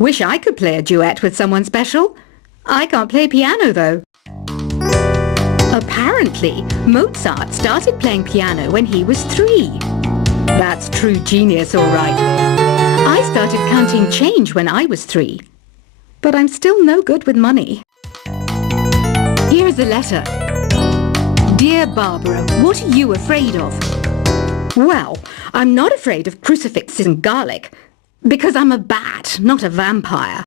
Wish I could play a duet with someone special. I can't play piano, though. Apparently, Mozart started playing piano when he was 3. That's true genius, all right. I started counting change when I was 3. But I'm still no good with money. Here's a letter. Dear Barbara, what are you afraid of? Well, I'm not afraid of crucifixes and garlic, because I'm a bat, not a vampire.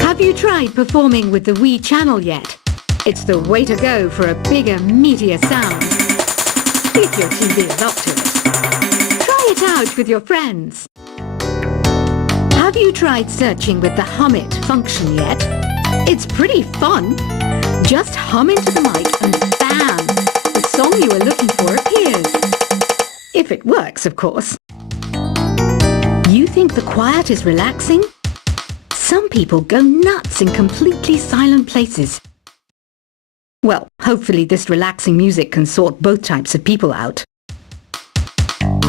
Have you tried performing with the Wii channel yet? It's the way to go for a bigger, meatier sound. If your TV is up to it. Try it out with your friends. Have you tried searching with the hum it function yet? It's pretty fun. Just hum into the mic and bam! The song you were looking for appears. If it works, of course. You think the quiet is relaxing? Some people go nuts in completely silent places. Well, hopefully this relaxing music can sort both types of people out.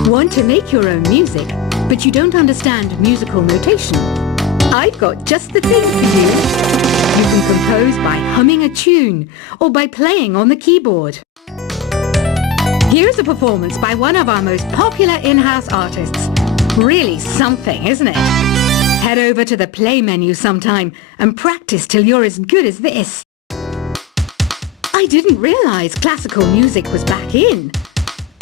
Want to make your own music, but you don't understand musical notation? I've got just the thing for you. You can compose by humming a tune or by playing on the keyboard. Here's a performance by one of our most popular in-house artists. Really something, isn't it? Head over to the play menu sometime and practice till you're as good as this. I didn't realize classical music was back in.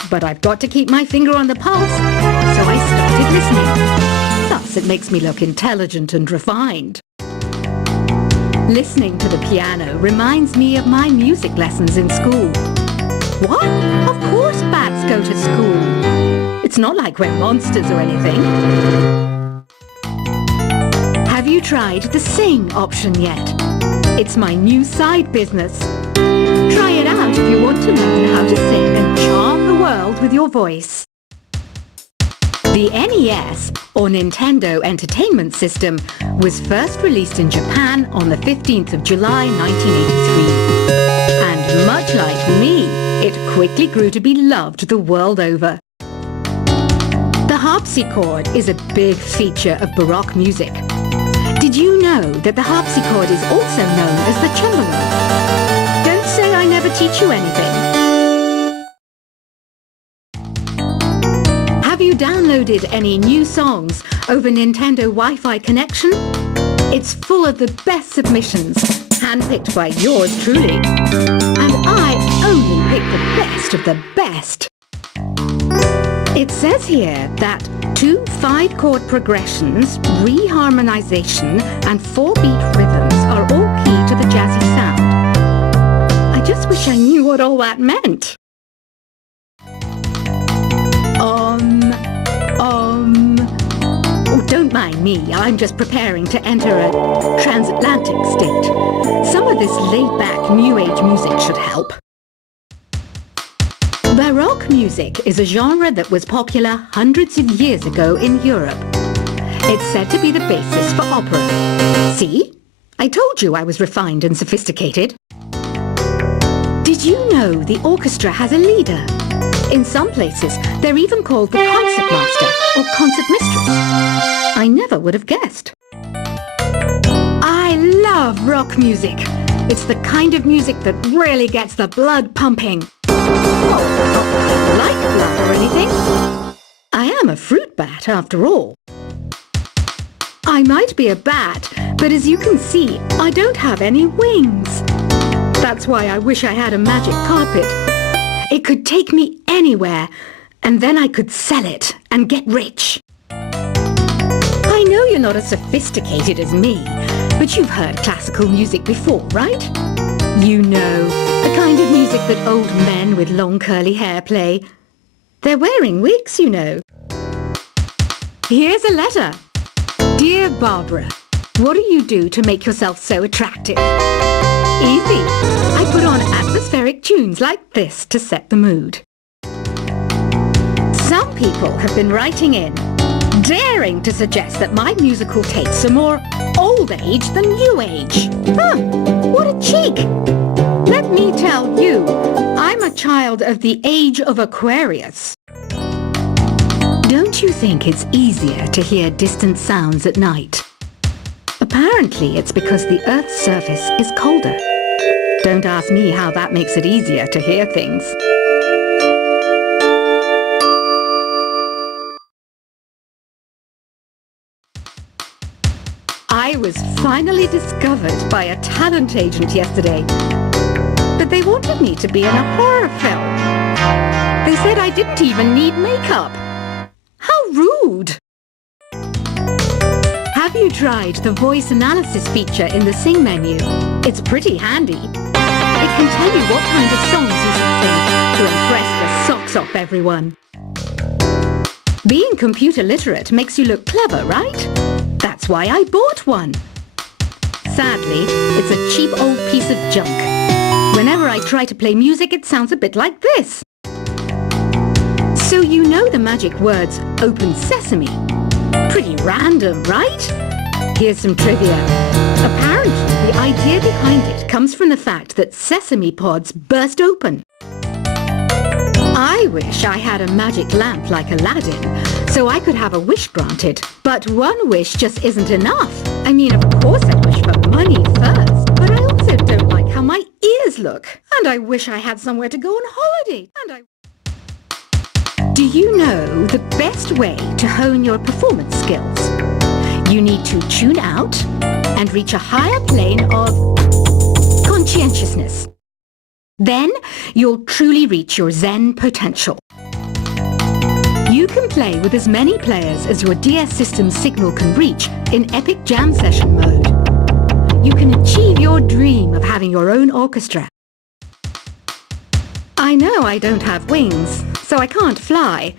But I've got to keep my finger on the pulse, so I started listening. Thus, it makes me look intelligent and refined. Listening to the piano reminds me of my music lessons in school. What? Of course bats go to school. It's not like we're monsters or anything. Have you tried the sing option yet? It's my new side business. Try it out if you want to learn how to sing and charm the world with your voice. The NES, or Nintendo Entertainment System, was first released in Japan on the 15th of July 1983. And much like me, it quickly grew to be loved the world over. The harpsichord is a big feature of Baroque music. Did you know that the harpsichord is also known as the cembalo? Don't say I never teach you anything. Have you downloaded any new songs over Nintendo Wi-Fi connection? It's full of the best submissions, handpicked by yours truly. And I only pick the best of the best. It says here that 2 5-chord progressions, reharmonization, and 4-beat rhythms are all key to the jazzy sound. I just wish I knew what all that meant. Oh, don't mind me. I'm just preparing to enter a transatlantic state. Some of this laid-back New Age music should help. Baroque music is a genre that was popular hundreds of years ago in Europe. It's said to be the basis for opera. See? I told you I was refined and sophisticated. Did you know the orchestra has a leader? In some places, they're even called the concert master or concert mistress. I never would have guessed. I love rock music. It's the kind of music that really gets the blood pumping. Oh, not like blood or anything. I am a fruit bat, after all. I might be a bat, but as you can see, I don't have any wings. That's why I wish I had a magic carpet. It could take me anywhere, and then I could sell it and get rich. I know you're not as sophisticated as me, but you've heard classical music before, right? You know, the kind of music that old men with long curly hair play. They're wearing wigs, you know. Here's a letter. Dear Barbara, what do you do to make yourself so attractive? Easy. I put on atmospheric tunes like this to set the mood. Some people have been writing in, daring to suggest that my musical tastes are more old age than new age. Huh, what a cheek! Let me tell you, I'm a child of the age of Aquarius. Don't you think it's easier to hear distant sounds at night? Apparently, it's because the Earth's surface is colder. Don't ask me how that makes it easier to hear things. I was finally discovered by a talent agent yesterday. But they wanted me to be in a horror film. They said I didn't even need makeup. How rude! Have you tried the voice analysis feature in the Sing menu? It's pretty handy. It can tell you what kind of songs you should sing to impress the socks off everyone. Being computer literate makes you look clever, right? That's why I bought one. Sadly, it's a cheap old piece of junk. Whenever I try to play music, it sounds a bit like this. So you know the magic words "Open Sesame." Pretty random, right? Here's some trivia. Apparently, the idea behind it comes from the fact that sesame pods burst open. I wish I had a magic lamp like Aladdin, so I could have a wish granted. But one wish just isn't enough. I mean, of course I wish for money first, but I also don't like how my ears look. And I wish I had somewhere to go on holiday. Do you know the best way to hone your performance skills? You need to tune out and reach a higher plane of conscientiousness. Then you'll truly reach your Zen potential. You can play with as many players as your DS system's signal can reach in epic jam session mode. You can achieve your dream of having your own orchestra. I know I don't have wings, so I can't fly.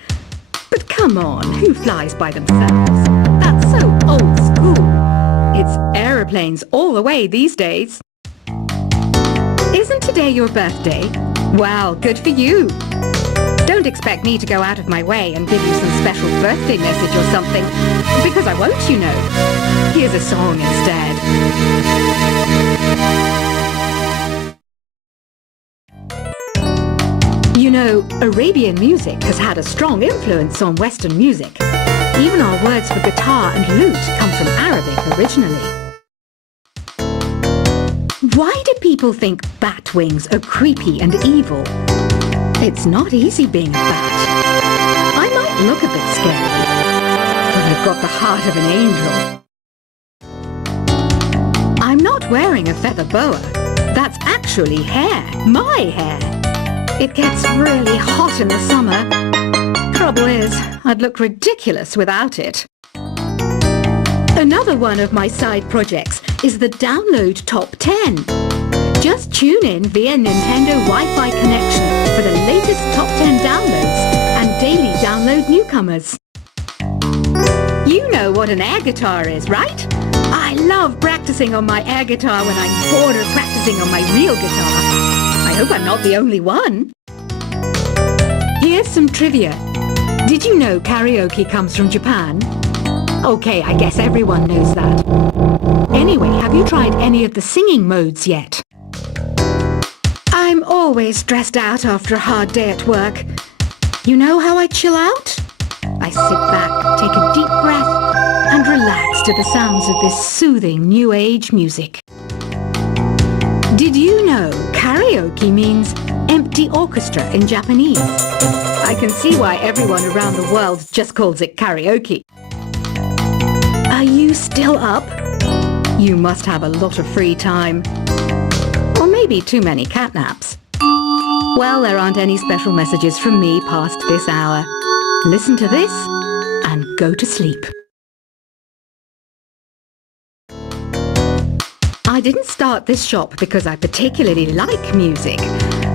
But come on, who flies by themselves? That's so old school. It's aeroplanes all the way these days. Isn't today your birthday? Well, good for you. Don't expect me to go out of my way and give you some special birthday message or something, because I won't, you know. Here's a song instead. You know, Arabian music has had a strong influence on Western music. Even our words for guitar and lute come from Arabic originally. Why do people think bat wings are creepy and evil? It's not easy being a bat. I might look a bit scary, but I've got the heart of an angel. I'm not wearing a feather boa. That's actually hair, my hair. It gets really hot in the summer. Trouble is, I'd look ridiculous without it. Another one of my side projects is the Download Top 10. Just tune in via Nintendo Wi-Fi connection for the latest Top 10 downloads and daily download newcomers. You know what an air guitar is, right? I love practicing on my air guitar when I'm bored of practicing on my real guitar. I hope I'm not the only one. Here's some trivia. Did you know karaoke comes from Japan? Okay, I guess everyone knows that. Anyway, have you tried any of the singing modes yet? I'm always stressed out after a hard day at work. You know how I chill out? I sit back, take a deep breath, and relax to the sounds of this soothing new age music. Did you know karaoke means empty orchestra in Japanese? I can see why everyone around the world just calls it karaoke. Are you still up? You must have a lot of free time. Or maybe too many catnaps. Well, there aren't any special messages from me past this hour. Listen to this and go to sleep. I didn't start this shop because I particularly like music.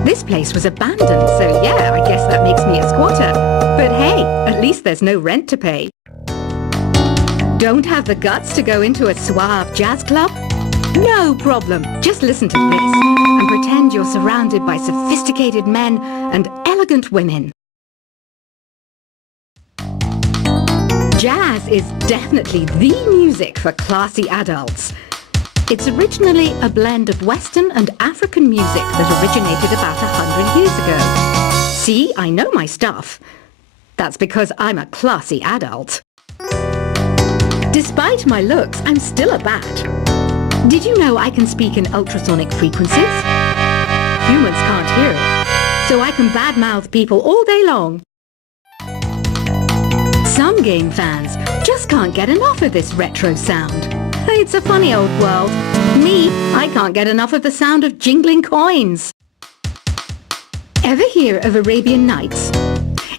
This place was abandoned, so yeah, I guess that makes me a squatter. But hey, at least there's no rent to pay. Don't have the guts to go into a suave jazz club? No problem. Just listen to this and pretend you're surrounded by sophisticated men and elegant women. Jazz is definitely the music for classy adults. It's originally a blend of Western and African music that originated about 100 years ago. See, I know my stuff. That's because I'm a classy adult. Despite my looks, I'm still a bat. Did you know I can speak in ultrasonic frequencies? Humans can't hear it, so I can badmouth people all day long. Some game fans just can't get enough of this retro sound. It's a funny old world. Me, I can't get enough of the sound of jingling coins. Ever hear of Arabian Nights?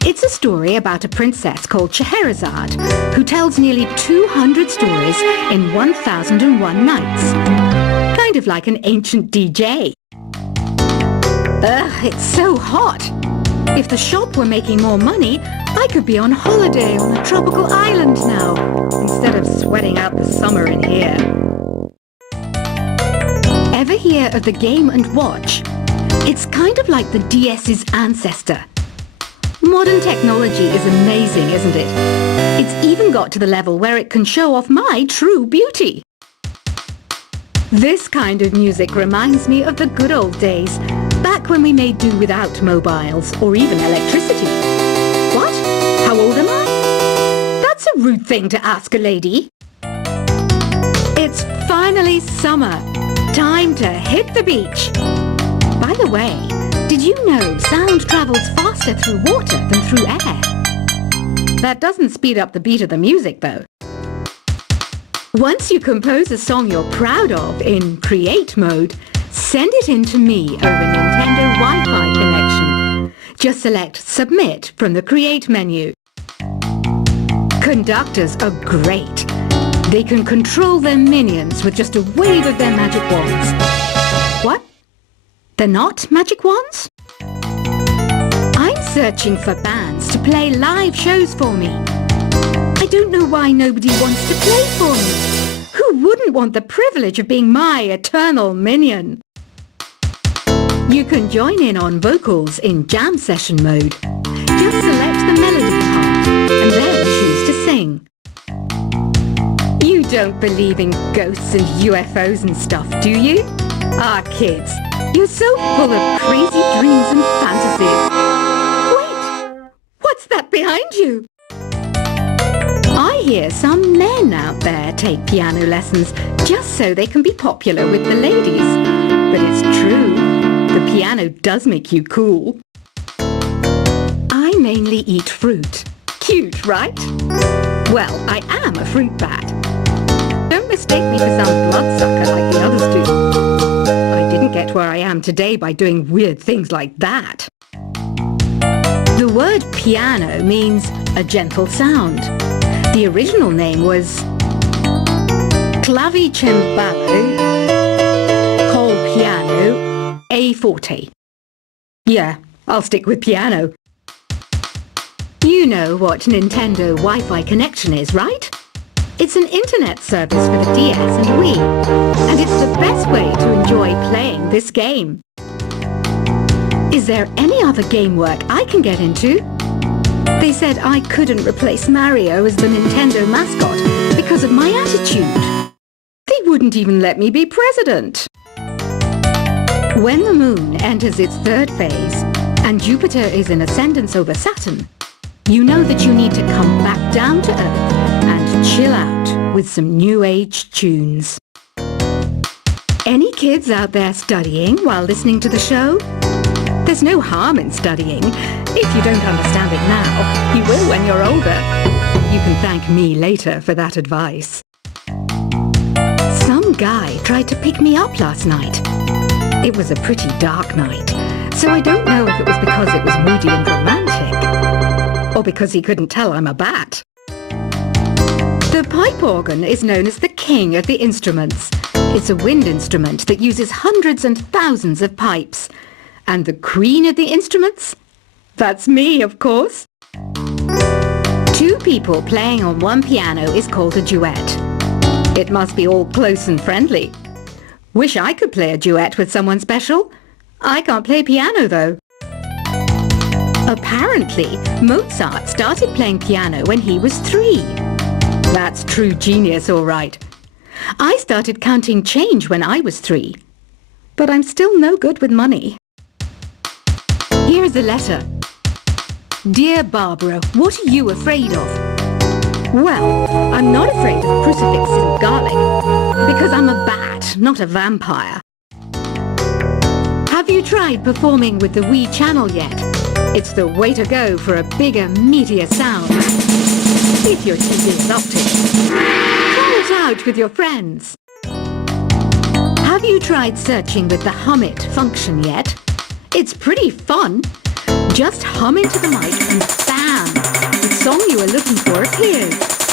It's a story about a princess called Scheherazade who tells nearly 200 stories in 1001 nights. Kind of like an ancient DJ. Ugh, it's so hot. If the shop were making more money, I could be on holiday on a tropical island now, instead of sweating out the summer in here. Ever hear of the Game & Watch? It's kind of like the DS's ancestor. Modern technology is amazing, isn't it? It's even got to the level where it can show off my true beauty. This kind of music reminds me of the good old days, back when we made do without mobiles or even electricity. What? How old am I? That's a rude thing to ask a lady. It's finally summer. Time to hit the beach. By the way, did you know sound travels faster through water than through air? That doesn't speed up the beat of the music, though. Once you compose a song you're proud of in Create mode, send it in to me over Nintendo Wi-Fi connection. Just select Submit from the Create menu. Conductors are great. They can control their minions with just a wave of their magic wands. What? They're not magic wands? I'm searching for bands to play live shows for me. I don't know why nobody wants to play for me. Who wouldn't want the privilege of being my eternal minion? You can join in on vocals in jam session mode. Just select the melody part and then choose to sing. You don't believe in ghosts and UFOs and stuff, do you? Ah, kids, you're so full of crazy dreams and fantasies. Wait, what's that behind you? I hear some men out there take piano lessons just so they can be popular with the ladies. But it's true, the piano does make you cool. I mainly eat fruit. Cute, right? Well, I am a fruit bat. Don't mistake me for some bloodsucker like the others do. I didn't get where I am today by doing weird things like that. The word piano means a gentle sound. The original name was clavicembalo col piano a forte. Yeah, I'll stick with piano. You know what Nintendo Wi-Fi connection is, right? It's an internet service for the DS and Wii, and it's the best way to enjoy playing this game. Is there any other game work I can get into? They said I couldn't replace Mario as the Nintendo mascot because of my attitude. They wouldn't even let me be president. When the moon enters its third phase and Jupiter is in ascendance over Saturn, you know that you need to come back down to Earth and chill out with some new age tunes. Any kids out there studying while listening to the show? There's no harm in studying. If you don't understand it now, you will when you're older. You can thank me later for that advice. Some guy tried to pick me up last night. It was a pretty dark night, so I don't know if it was because it was moody and romantic, or because he couldn't tell I'm a bat. The pipe organ is known as the king of the instruments. It's a wind instrument that uses hundreds and thousands of pipes. And the queen of the instruments? That's me, of course. Two people playing on one piano is called a duet. It must be all close and friendly. Wish I could play a duet with someone special. I can't play piano, though. Apparently, Mozart started playing piano when he was 3. That's true genius, all right. I started counting change when I was 3. But I'm still no good with money. Here's a letter. Dear Barbara, what are you afraid of? Well, I'm not afraid of crucifixes and garlic, because I'm a bat, not a vampire. Have you tried performing with the Wii channel yet? It's the way to go for a bigger, meatier sound. If your TV is up to it. Try it out with your friends. Have you tried searching with the hum it function yet? It's pretty fun. Just hum into the mic and bam! The song you were looking for appears.